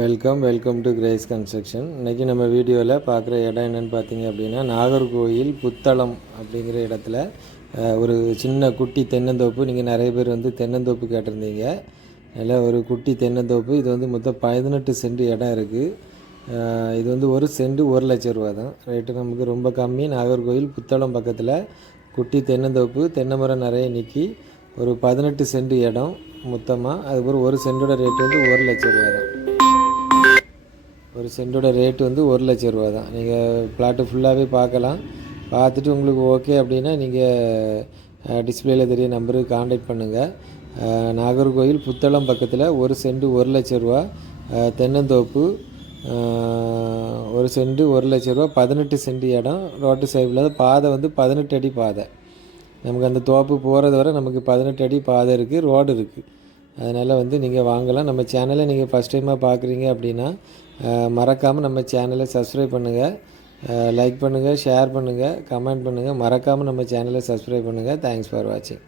Welcome welcome to grace construction இன்றைக்கி நம்ம வீடியோவில் பார்க்குற இடம் என்னென்னு பார்த்தீங்க அப்படின்னா நாகர்கோயில் புத்தளம் அப்படிங்கிற இடத்துல ஒரு சின்ன குட்டி தென்னந்தோப்பு. நீங்கள் நிறைய பேர் வந்து தென்னந்தோப்பு கேட்டிருந்தீங்க. அதில் ஒரு குட்டி தென்னந்தோப்பு. இது வந்து மொத்தம் பதினெட்டு சென்ட் இடம் இருக்குது இது வந்து ஒரு சென்ட் ஒரு லட்ச ரூபா தான். ரேட்டு நமக்கு ரொம்ப கம்மி. நாகர்கோயில் புத்தளம் பக்கத்தில் குட்டி தென்னந்தோப்பு. தென்னை மரம் நிறைய நிற்கி ஒரு பதினெட்டு சென்ட் இடம் மொத்தமாக அதுக்கப்புறம் ஒரு சென்டோட ரேட்டு வந்து ஒரு லட்ச ரூபா தான். ஒரு சென்ட்டோட ரேட் வந்து ஒரு லட்ச ரூபா தான். நீங்கள் பிளாட்டு ஃபுல்லாகவே பார்க்கலாம். பார்த்துட்டு உங்களுக்கு ஓகே அப்படின்னா நீங்கள் டிஸ்பிளேல தெரிய நம்பருக்கு காண்டாக்ட் பண்ணுங்கள் நாகர்கோவில் நாகர்கோயில் புத்தளம் பக்கத்தில் ஒரு சென்ட் ஒரு லட்ச ரூபா தென்னந்தோப்பு ஒரு சென்ட் ஒரு லட்ச ரூபா பதினெட்டு சென்ட் இடம். ரோட்டு சைடில் பாதை வந்து பதினெட்டு அடி பாதை. நமக்கு அந்த தோப்பு போகிறது வரை நமக்கு பதினெட்டு அடி பாதை இருக்குது ரோடு இருக்குது அதனால் வந்து நீங்கள் வாங்கலாம். நம்ம சேனலை நீங்கள் ஃபஸ்ட் டைமாக பார்க்குறீங்க அப்படின்னா மறக்காமல் நம்ம சேனலை சப்ஸ்கிரைப் பண்ணுங்கள் லைக் பண்ணுங்கள் ஷேர் பண்ணுங்கள் கமெண்ட் பண்ணுங்கள் மறக்காமல் நம்ம சேனலை சப்ஸ்கிரைப் பண்ணுங்கள் தேங்க்ஸ் ஃபார் வாட்சிங்